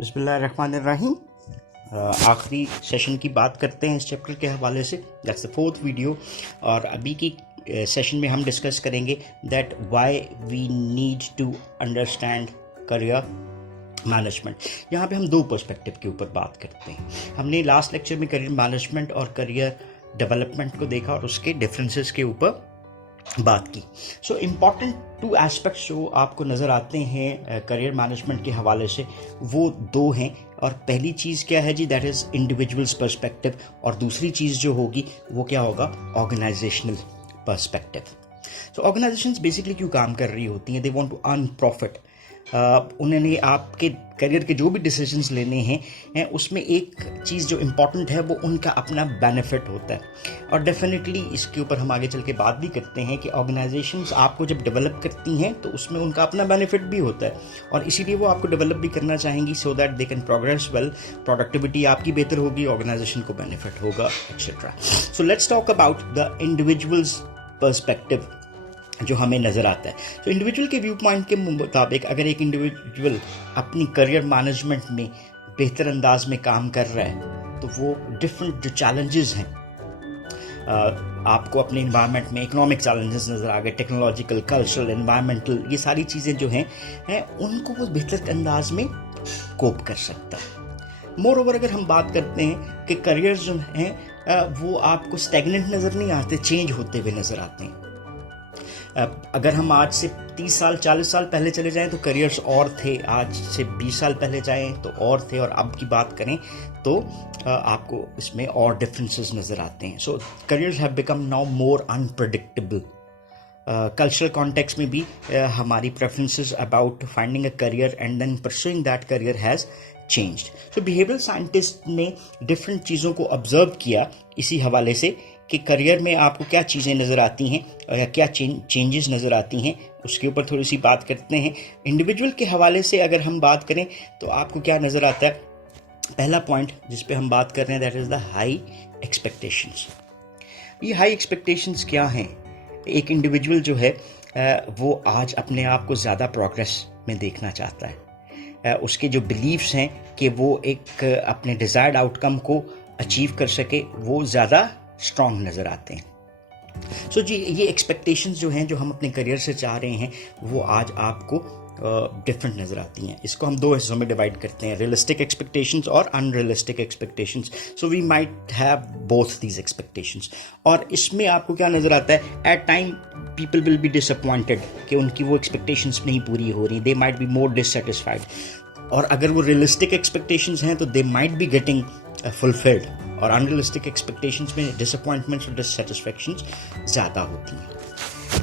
बिस्मिल्लाहिर्रहमानिर्रहीम। आखिरी सेशन की बात करते हैं इस चैप्टर के हवाले से। That's the fourth video. और अभी की सेशन में हम डिस्कस करेंगे that why we need to understand career management. यहाँ पे हम दो पर्सपेक्टिव के ऊपर बात करते हैं। हमने लास्ट लेक्चर में करियर मैनेजमेंट और करियर डेवलपमेंट को देखा और उसके डिफरेंसेस के ऊपर बात की। सो इम्पॉर्टेंट टू एस्पेक्ट्स जो आपको नज़र आते हैं करियर मैनेजमेंट के हवाले से, वो दो हैं। और पहली चीज़ क्या है जी, दैट इज़ इंडिविजुअल्स पर्सपेक्टिव, और दूसरी चीज़ जो होगी वो क्या होगा, organizational perspective. So organizations basically क्यों काम कर रही होती हैं, they want to earn profit. उन्होंने आपके करियर के जो भी डिसीजंस लेने हैं उसमें एक चीज़ जो इम्पॉर्टेंट है वो उनका अपना बेनिफिट होता है। और डेफिनेटली इसके ऊपर हम आगे चल के बात भी करते हैं कि ऑर्गेनाइजेशंस आपको जब डेवलप करती हैं तो उसमें उनका अपना बेनिफिट भी होता है, और इसीलिए वो आपको डेवलप भी करना चाहेंगी so that they can progress well. Productivity आपकी बेहतर होगी, ऑर्गेनाइजेशन को बेनिफिट होगा, etcetera. So let's talk about the individuals perspective जो हमें नज़र आता है। तो इंडिविजुअल के व्यू पॉइंट के मुताबिक अगर एक इंडिविजुअल अपनी करियर मैनेजमेंट में बेहतर अंदाज में काम कर रहा है तो वो डिफरेंट जो चैलेंजेस हैं, आपको अपने इन्वायरमेंट में इकोनॉमिक चैलेंजेस नज़र आ गए, टेक्नोलॉजिकल, कल्चरल, एनवायरमेंटल, ये सारी चीज़ें जो हैं उनको वो बेहतर अंदाज में कोप कर सकता है। मोर ओवर अगर हम बात करते हैं कि करियर जो हैं वो आपको स्टैग्नेंट नज़र नहीं आते, चेंज होते हुए नज़र आते हैं। अगर हम आज से 30 साल 40 साल पहले चले जाएं तो करियर्स और थे, आज से 20 साल पहले जाएं तो और थे, और अब की बात करें तो आपको इसमें और डिफरेंसेस नज़र आते हैं। So careers have become now more unpredictable. Cultural context में भी हमारी preferences about finding a career and then pursuing that career has changed. So behavioural scientist ने डिफरेंट चीज़ों को ऑब्जर्व किया इसी हवाले से कि करियर में आपको क्या चीज़ें नज़र आती हैं या क्या चेंजेस नज़र आती हैं, उसके ऊपर थोड़ी सी बात करते हैं। इंडिविजुअल के हवाले से अगर हम बात करें तो आपको क्या नज़र आता है, पहला पॉइंट जिस पे हम बात कर रहे हैं that is the high expectations. ये हाई एक्सपेक्टेशंस क्या हैं? एक इंडिविजुअल जो है वो आज अपने आप को ज़्यादा प्रोग्रेस में देखना चाहता है। उसके जो बिलीव्स हैं कि वो एक अपने डिज़ायर्ड आउटकम को अचीव कर सके, वो ज़्यादा स्ट्रॉन्ग नज़र आते हैं। सो जी, ये एक्सपेक्टेशंस जो हैं जो हम अपने करियर से चाह रहे हैं वो आज आपको डिफरेंट नज़र आती हैं। इसको हम दो हिस्सों में डिवाइड करते हैं, रियलिस्टिक एक्सपेक्टेशंस और unrealistic expectations. So we might have both these expectations. और इसमें आपको क्या नज़र आता है, at time people will be disappointed कि उनकी वो एक्सपेक्टेशंस नहीं पूरी हो रही, they might be more dissatisfied. और अगर वो रियलिस्टिक एक्सपेक्टेशंस हैं तो they might be getting fulfilled, और अनरियलिस्टिक एक्सपेक्टेशंस में डिसअपॉइंटमेंट्स और डिससेटिस्फैक्शंस ज़्यादा होती हैं।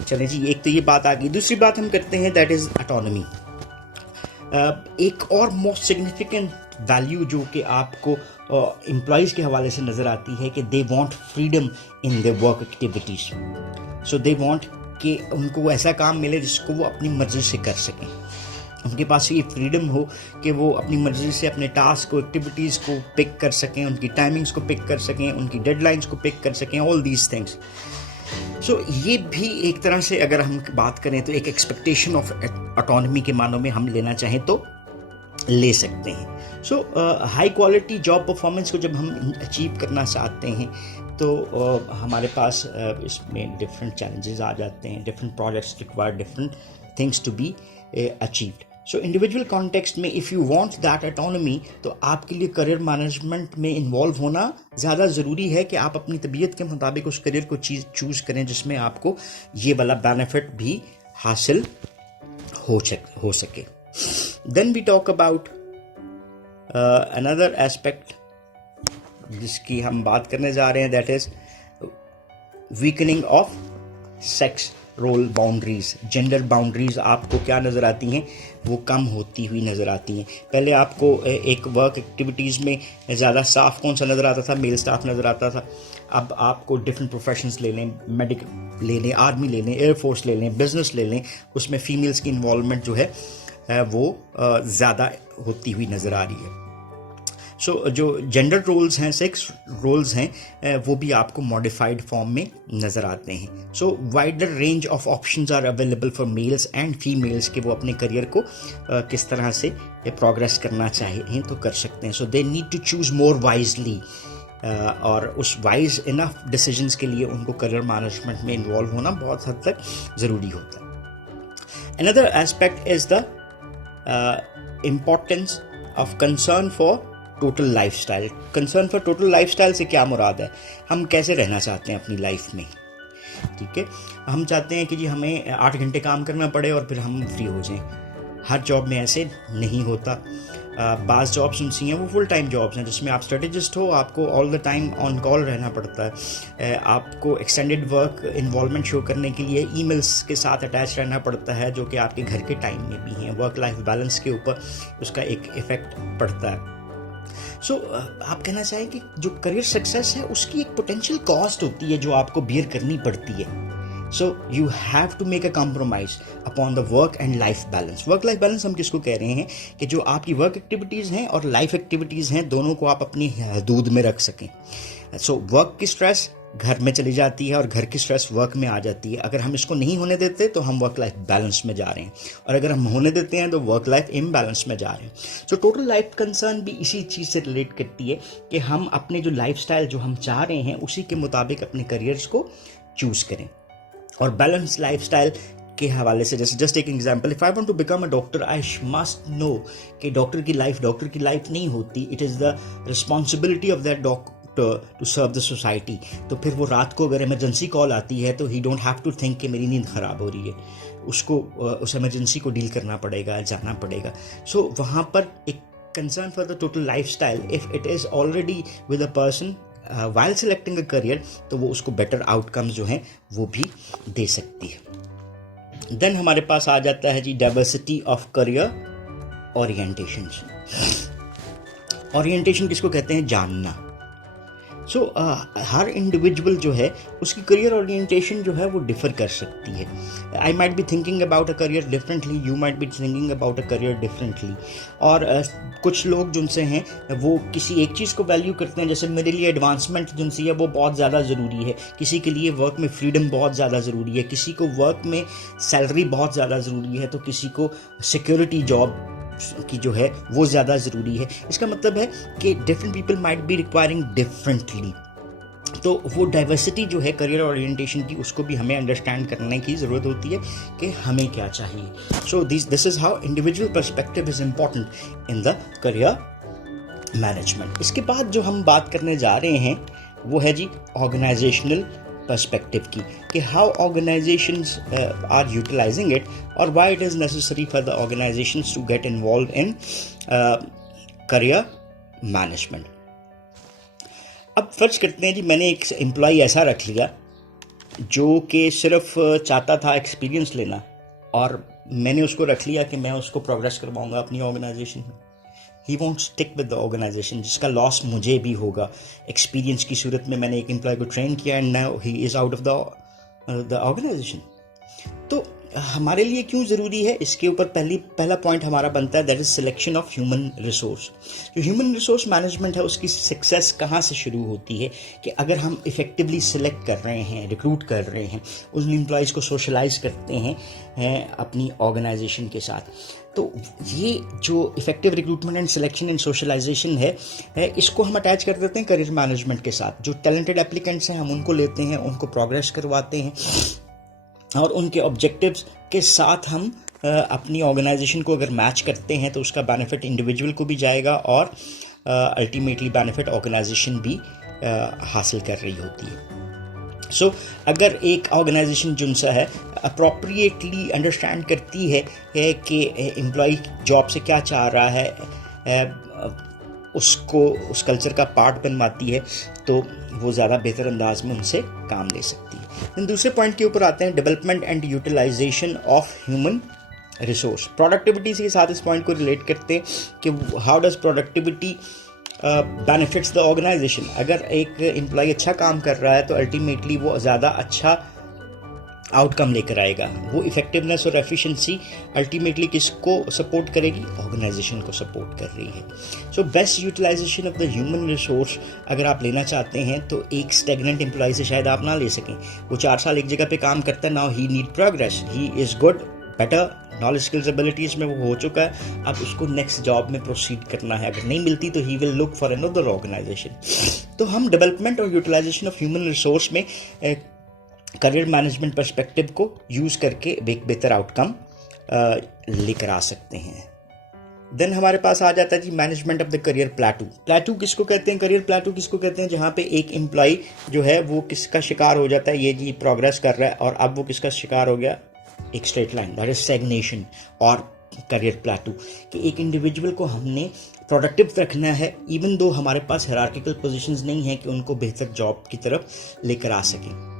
चलें जी, एक तो ये बात आ गई। दूसरी बात हम करते हैं दैट इज़ ऑटोनॉमी। एक और मोस्ट सिग्निफिकेंट वैल्यू जो कि आपको एम्प्लॉयज़ के हवाले से नज़र आती है कि they want freedom in their work activities. So they want कि उनको ऐसा काम मिले जिसको वो अपनी मर्ज़ी से कर सकें, उनके पास ये फ्रीडम हो कि वो अपनी मर्ज़ी से अपने टास्क को, एक्टिविटीज़ को पिक कर सकें, उनकी टाइमिंग्स को पिक कर सकें, उनकी डेडलाइंस को पिक कर सकें, ऑल दीज थिंग्स। सो ये भी एक तरह से अगर हम बात करें तो एक एक्सपेक्टेशन ऑफ ऑटोनॉमी के मानों में हम लेना चाहें तो ले सकते हैं। सो हाई क्वालिटी जॉब परफॉर्मेंस को जब हम अचीव करना चाहते हैं तो हमारे पास इसमें डिफरेंट चैलेंजेस आ जाते हैं, different projects require different things to be achieved. So individual context में if you want that autonomy तो आपके लिए करियर मैनेजमेंट में इन्वॉल्व होना ज़्यादा ज़रूरी है कि आप अपनी तबीयत के मुताबिक उस करियर को चूज़ करें जिसमें आपको ये वाला बेनिफिट भी हासिल हो सके। Then we talk about another aspect जिसकी हम बात करने जा रहे हैं, that is weakening of sex role boundaries. Gender boundaries आपको क्या नज़र आती हैं, वो कम होती हुई नज़र आती हैं। पहले आपको एक वर्क एक्टिविटीज़ में ज़्यादा स्टाफ कौन सा नज़र आता था, मेल स्टाफ नज़र आता था। अब आपको डिफरेंट प्रोफेशंस ले लें, मेडिकल ले लें, आर्मी ले लें, एयरफोर्स ले लें, बिजनेस ले लें, उसमें फ़ीमेल्स की इन्वॉल्वमेंट जो है वो ज़्यादा होती हुई नज़र आ रही है। सो जो जेंडर रोल्स हैं, सेक्स रोल्स हैं, वो भी आपको मॉडिफाइड फॉर्म में नज़र आते हैं. So wider range of options are available for males and females कि वो अपने करियर को किस तरह से प्रोग्रेस करना चाहिए तो कर सकते हैं. So they need to choose more wisely, और उस वाइज इनफ डिसीजंस के लिए उनको करियर मैनेजमेंट में इन्वॉल्व होना बहुत हद तक ज़रूरी होता है. Another aspect is the importance of concern for total lifestyle. Concern for total lifestyle से क्या मुराद है? हम कैसे रहना चाहते हैं अपनी लाइफ में, ठीक है. हम चाहते हैं कि जी हमें 8 घंटे काम करना पड़े और फिर हम फ्री हो जाएं. हर जॉब में ऐसे नहीं होता. बाज़ जॉब्स उनसी हैं वो फुल टाइम जॉब्स हैं जिसमें आप स्ट्रेटेजिस्ट हो, आपको all the time on call रहना पड़ता है. आपको एक्सटेंडेड वर्क इन्वॉल्वमेंट शो करने के लिए ईमेल्स के साथ अटैच रहना पड़ता है जो कि आपके घर के टाइम में भी हैं. वर्क लाइफ बैलेंस के ऊपर उसका एक इफ़ेक्ट पड़ता है. सो आप कहना चाहें कि जो करियर सक्सेस है उसकी एक पोटेंशियल कॉस्ट होती है जो आपको बियर करनी पड़ती है. So you have to make a compromise upon the work and life balance. Work life balance हम किसको कह रहे हैं कि जो आपकी वर्क एक्टिविटीज़ हैं और लाइफ एक्टिविटीज़ हैं दोनों को आप अपनी हदूद में रख सकें. So वर्क की स्ट्रेस घर में चली जाती है और घर की स्ट्रेस वर्क में आ जाती है. अगर हम इसको नहीं होने देते तो हम वर्क लाइफ बैलेंस में जा रहे हैं, और अगर हम होने देते हैं तो वर्क लाइफ इम्बैलेंस में जा रहे हैं. सो टोटल लाइफ कंसर्न भी इसी चीज़ से रिलेट करती है कि हम अपने जो लाइफ स्टाइल जो हम चाह रहे हैं उसी के मुताबिक अपने करियर्स को चूज़ करें. और बैलेंस लाइफस्टाइल के हवाले से जस्ट एक example, if I want to become a doctor I must know कि डॉक्टर की लाइफ नहीं होती. It is the responsibility of that doctor to serve the society. तो फिर वो रात को अगर इमरजेंसी कॉल आती है तो he don't have to think कि मेरी नींद ख़राब हो रही है. उसको उस इमरजेंसी को डील करना पड़ेगा, जाना पड़ेगा. सो वहाँ पर एक concern for the total life style, if it is already with a person while selecting a career तो वो उसको बेटर आउटकम्स जो हैं वो भी दे सकती है. देन हमारे पास आ जाता है जी diversity of career orientation. Orientation किसको कहते हैं? जानना. सो हर इंडिविजुअल जो है उसकी करियर ओरिएंटेशन जो है वो डिफ़र कर सकती है. I might be thinking about a career differently, you might be thinking about a career differently. और कुछ लोग जिनसे हैं वो किसी एक चीज़ को वैल्यू करते हैं. जैसे मेरे लिए एडवांसमेंट जिनसी है वो बहुत ज़्यादा ज़रूरी है, किसी के लिए वर्क में फ्रीडम बहुत ज़्यादा ज़रूरी है, किसी को वर्क में सैलरी बहुत ज़्यादा ज़रूरी है, तो किसी को सिक्योरिटी जॉब की जो है वो ज़्यादा ज़रूरी है. इसका मतलब है कि different people might be requiring differently. तो वो डाइवर्सिटी जो है करियर ओरिएंटेशन की उसको भी हमें अंडरस्टैंड करने की ज़रूरत होती है कि हमें क्या चाहिए. सो this is how individual perspective is important in the career management. इसके बाद जो हम बात करने जा रहे हैं वो है जी ऑर्गेनाइजेशनल पर्सपेक्टिव की, कि how organisations are utilising it और why it is necessary for the organisations to get involve in career management. अब फर्ज करते हैं जी मैंने एक एम्प्लॉय ऐसा रख लिया जो कि सिर्फ चाहता था एक्सपीरियंस लेना, और मैंने उसको रख लिया कि मैं उसको प्रोग्रेस करवाऊंगा अपनी ऑर्गेनाइजेशन में. He won't stick with the organization, जिसका लॉस मुझे भी होगा. एक्सपीरियंस की सूरत में मैंने एक एम्प्लॉय को ट्रेन किया and now he is out of the organization. तो हमारे लिए क्यों ज़रूरी है, इसके ऊपर पहला पॉइंट हमारा बनता है, that is selection of human resource. जो ह्यूमन रिसोर्स मैनेजमेंट है उसकी सक्सेस कहाँ से शुरू होती है कि अगर हम इफ़ेक्टिवली सिलेक्ट कर रहे हैं, रिक्रूट कर रहे हैं, उन एम्प्लॉयज़ को सोशलाइज करते हैं अपनी ऑर्गेनाइजेशन के साथ. तो ये जो effective recruitment and selection and socialization है इसको हम अटैच कर देते हैं करियर मैनेजमेंट के साथ. जो टैलेंटेड एप्लीकेंट्स हैं हम उनको लेते हैं, उनको प्रोग्रेस करवाते हैं, और उनके ऑब्जेक्टिव्स के साथ हम अपनी ऑर्गेनाइजेशन को अगर मैच करते हैं तो उसका बेनिफिट इंडिविजुअल को भी जाएगा और अल्टीमेटली बेनिफिट ऑर्गेनाइजेशन भी हासिल कर रही होती है. सो अगर एक ऑर्गेनाइजेशन जिनसा है अप्रोप्रिएटली अंडरस्टैंड करती है कि एम्प्लॉय जॉब से क्या चाह रहा है, उसको उस कल्चर का पार्ट बनवाती है, तो वो ज़्यादा बेहतर अंदाज में उनसे काम ले सकती है. फिर दूसरे पॉइंट के ऊपर आते हैं, development and utilization of human resource. Productivity के साथ इस पॉइंट को रिलेट करते हैं कि how does productivity benefits the organization. अगर एक एम्प्लॉय अच्छा काम कर रहा है तो अल्टीमेटली वो ज़्यादा अच्छा आउटकम लेकर आएगा। वो इफेक्टिवनेस और एफिशिएंसी अल्टीमेटली किसको सपोर्ट करेगी? ऑर्गेनाइजेशन को सपोर्ट कर रही है। So best utilization of the human resource अगर आप लेना चाहते हैं तो एक स्टेगनेंट एम्प्लॉय से शायद आप ना ले सकें। वो 4 साल एक जगह पे काम करता है, now he need progress, he is good, better knowledge skills abilities में वो हो चुका है, अब उसको नेक्स्ट जॉब में प्रोसीड करना है। अगर नहीं मिलती तो he will look for another organization. तो हम डेवलपमेंट और यूटिलाइजेशन ऑफ ह्यूमन रिसोर्स में करियर मैनेजमेंट पर्सपेक्टिव को यूज़ करके एक बेहतर आउटकम लेकर आ सकते हैं। देन हमारे पास आ जाता है जी management of the career plateau. Plateau किसको कहते हैं? करियर प्लेटू किसको कहते हैं? जहाँ पे एक एम्प्लॉय जो है वो किसका शिकार हो जाता है? ये जी प्रोग्रेस कर रहा है और अब वो किसका शिकार हो गया? एक straight line, that is stagnation और करियर प्लेटू। कि एक इंडिविजुअल को हमने प्रोडक्टिव रखना है इवन दो हमारे पास हायरार्किकल पोजीशंस नहीं है कि उनको बेहतर जॉब की तरफ लेकर आ सकें।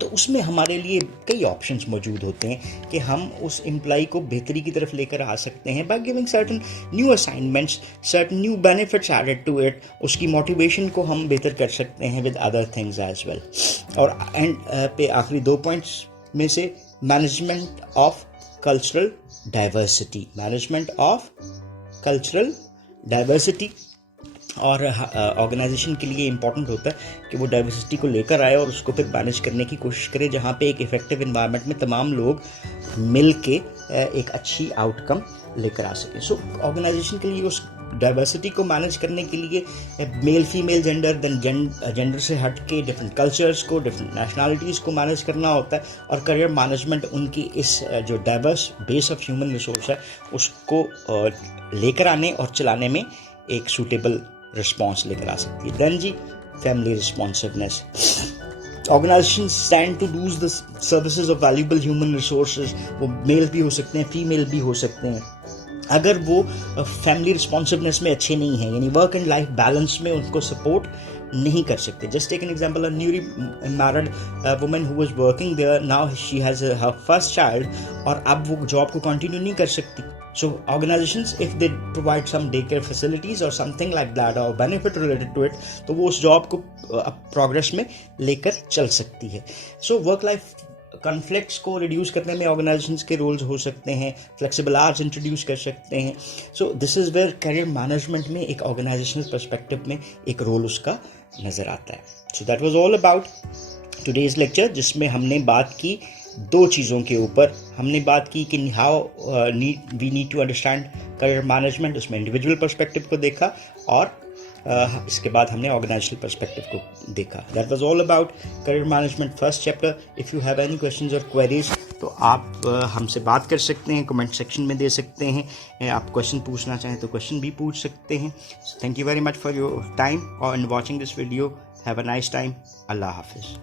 तो उसमें हमारे लिए कई ऑप्शंस मौजूद होते हैं कि हम उस एम्प्लॉय को बेहतरी की तरफ लेकर आ सकते हैं by giving certain new assignments, certain new benefits added to it. उसकी मोटिवेशन को हम बेहतर कर सकते हैं with other things as well. और एंड पे आखिरी 2 पॉइंट्स में से management of cultural diversity, management of cultural diversity. और ऑर्गेनाइजेशन के लिए इम्पॉर्टेंट होता है कि वो डाइवर्सिटी को लेकर आए और उसको फिर मैनेज करने की कोशिश करे, जहाँ पे एक इफेक्टिव इन्वायरमेंट में तमाम लोग मिल के एक अच्छी आउटकम लेकर आ सकें। सो ऑर्गेनाइजेशन के लिए उस डाइवर्सिटी को मैनेज करने के लिए male female gender, then gender से हट के डिफरेंट कल्चर्स को, डिफरेंट नेशनलिटीज़ को मैनेज करना होता है। और करियर मैनेजमेंट उनकी इस जो diverse base of human resource है उसको लेकर आने और चलाने में एक सूटेबल रिस्पॉन्स लेकर आ सकती है। Then G family responsiveness. Organization stand to lose the services of valuable human resources. वो मेल भी हो सकते हैं, फीमेल भी हो सकते हैं। अगर वो फैमिली रिस्पॉन्सिवनेस में अच्छे नहीं हैं, यानी वर्क एंड लाइफ बैलेंस में उनको सपोर्ट नहीं कर सकते। Just take an example, a newly married woman who was working there, now she has her first child और अब वो जॉब को कंटिन्यू नहीं कर सकती। So organizations, if they provide some daycare facilities or something like that or benefit related to it, तो वो उस जॉब को प्रोग्रेस में लेकर चल सकती है। So वर्क लाइफ कॉन्फ्लिक्ट्स को रिड्यूस करने में ऑर्गेनाइजेशंस के रोल्स हो सकते हैं, फ्लेक्सिबल आवर्स इंट्रोड्यूस कर सकते हैं। So this is where career management में एक ऑर्गेनाइजेशनल पर्सपेक्टिव में एक रोल उसका नज़र आता है। So that was all about today's lecture, जिसमें हमने बात की 2 चीज़ों के ऊपर। हमने बात की कि how we need to understand career management, उसमें इंडिविजुअल पर्सपेक्टिव को देखा और इसके बाद हमने ऑर्गेनाइजेशनल पर्सपेक्टिव को देखा। That was all about career management first chapter. If you have any questions और क्वेरीज तो आप हमसे बात कर सकते हैं, कमेंट सेक्शन में दे सकते हैं। आप क्वेश्चन पूछना चाहें तो क्वेश्चन भी पूछ सकते हैं। Thank you very much for your time और in watching this video. Have a nice time. अल्लाह हाफिज़।